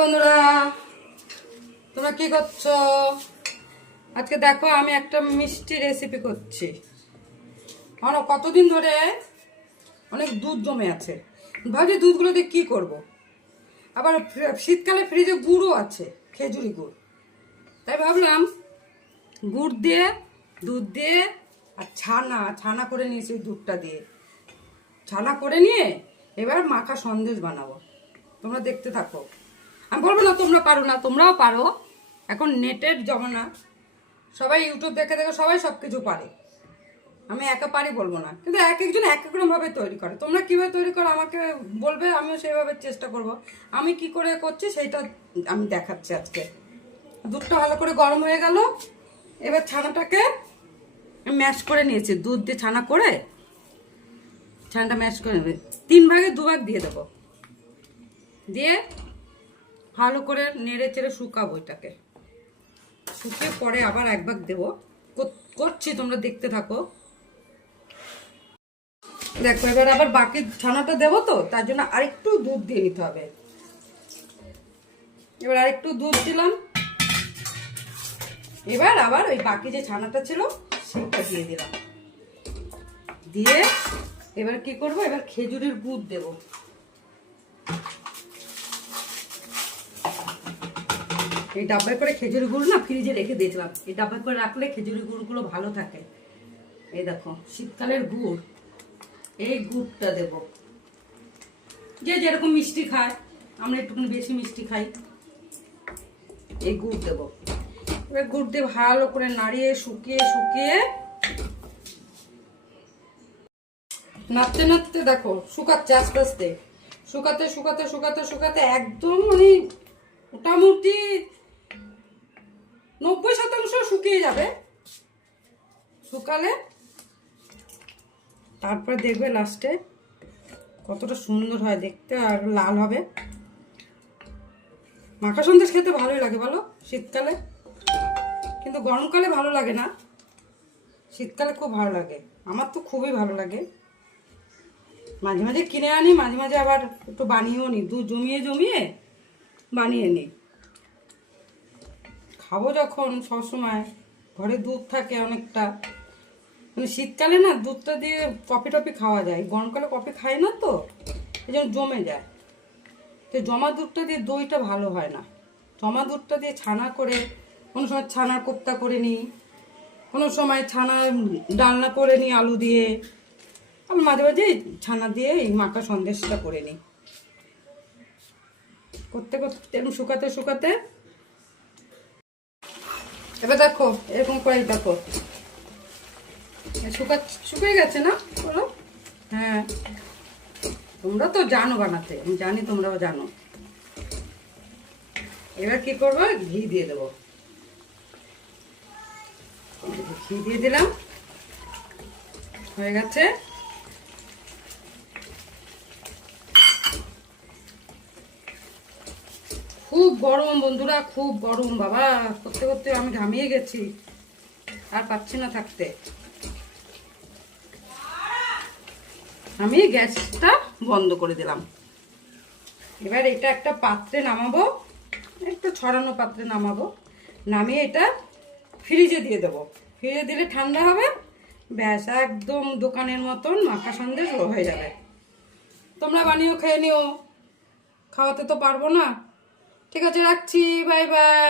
বন্ধুরা, তোমরা কি করছো? আজকে দেখো আমি একটা মিষ্টি রেসিপি করছি। কতদিন ধরে অনেক দুধ জমে আছে, ভাবছি দুধগুলো দিয়ে কি করব। আবার শীতকালে ফ্রিজে গুড়ও আছে, খেজুরি গুড়। তাই ভাবলাম গুড় দিয়ে দুধ দিয়ে আর ছানা করে নিয়েছি। ওই দুধটা দিয়ে ছানা করে নিয়ে এবার মাখা সন্দেশ বানাবো। তোমরা দেখতে থাকো। আমি বলবো না তোমরা পারো না, তোমরাও পারো। এখন নেটের জমানা, সবাই ইউটিউব দেখে দেখে সবাই সব কিছু পারে। আমি একা পারি বলবো না, কিন্তু এক একজন এক এক রকমভাবে তৈরি করে। তোমরা কীভাবে তৈরি করো আমাকে বলবে, আমিও সেইভাবে চেষ্টা করব। আমি কি করে করছি সেইটা আমি দেখাচ্ছি আজকে। দুধটা ভালো করে গরম হয়ে গেল, এবার ছানাটাকে ম্যাশ করে নিয়েছি। দুধ দিয়ে ছানা করে ছানাটা ম্যাশ করে নেবে। 3 ভাগে 2 ভাগ দিয়ে দেবো, দিয়ে ভালো করে নেড়ে চেড়ে শুকাবো। এটাকে শুকিয়ে পরে আবার 1 ভাগ দেবো। করছি, তোমরা দেখতে থাকো। দেখো এবার আবার বাকি ছানাটা দেবো, তো তার জন্য আরেকটু দুধ দিয়ে নিতে হবে। এবার আরেকটু দুধ দিলাম। এবার আবার ওই বাকি যে ছানাটা ছিল সেটা দিয়ে দিলাম। দিয়ে এবার কি করব, এবার খেজুরের গুড় দেব। এই ডাব্বায় করে খেজুরি গুড় না ফ্রিজে রেখে দিয়েছিলাম। এই ডাব্বায় করে রাখলে খেজুরি গুড়গুলো ভালো থাকে। এই দেখো শীতকালের গুড়, এই গুড়টা দেব। যে যেরকম মিষ্টি খায়, আমরা একটুখানি বেশি মিষ্টি খাই। এই গুড় দেব। এবার গুড় দিয়ে ভালো করে নাড়িয়ে শুকিয়ে নাড়তে নাড়তে দেখো শুকাচ্ছে আস্তে আস্তে। শুকাতে একদম মানে মোটামুটি 90% শুকিয়ে যাবে। শুকালে তারপরে দেখবে লাস্টে কতটা সুন্দর হয় দেখতে, আর লাল হবে। মাখা সন্দেশ খেতে ভালোই লাগে বলো শীতকালে, কিন্তু গরমকালে ভালো লাগে না। শীতকালে খুব ভালো লাগে, আমার তো খুবই ভালো লাগে। মাঝে মাঝে কিনে আনি, মাঝে মাঝে আবার একটু বানিয়েও নিই। দুধ জমিয়ে বানিয়ে নিই। খাবো যখন সবসময় ঘরে দুধ থাকে অনেকটা। মানে শীতকালে না দুধটা দিয়ে কফি টফি খাওয়া যায়, গরমকালে কফি খাই না তো, এই জন্য জমে যায়। তো জমা দুধটা দিয়ে দইটা ভালো হয় না। জমা দুধটা দিয়ে ছানা করে, কোনো সময় ছানার কোপ্তা করে নিই, কোনো সময় ছানা ডালনা করে নিই আলু দিয়ে। আমি মাঝে মাঝে ছানা দিয়ে এই মাখা সন্দেশটা করে নিই। করতে এরকম শুকাতে এবার দেখো এরকম করে দেখো শুকিয়ে গেছে না বলো? হ্যাঁ, তোমরা তো জানো বানাতে, আমি জানি তোমরাও জানো। এবার কি করবো, ঘি দিয়ে দেবো। ঘি দিয়ে দিলাম, হয়ে গেছে। খুব গরম বন্ধুরা, খুব গরম বাবা। করতে আমি ঘামিয়ে গেছি, আর পাচ্ছি না থাকতে। আমি গ্যাসটা বন্ধ করে দিলাম। এবার এটা একটা পাত্রে নামাবো, একটু ছড়ানো পাত্রে নামাবো। নামিয়ে এটা ফ্রিজে দিয়ে দেবো। ফ্রিজে দিলে ঠান্ডা হবে, ব্যাস একদম দোকানের মতন মাখা সন্দেশ হয়ে যাবে। তোমরা বানিয়েও খেয়ে নিও, খাওয়াতে তো পারবো না। ঠিক আছে, রাখছি, বাই বাই।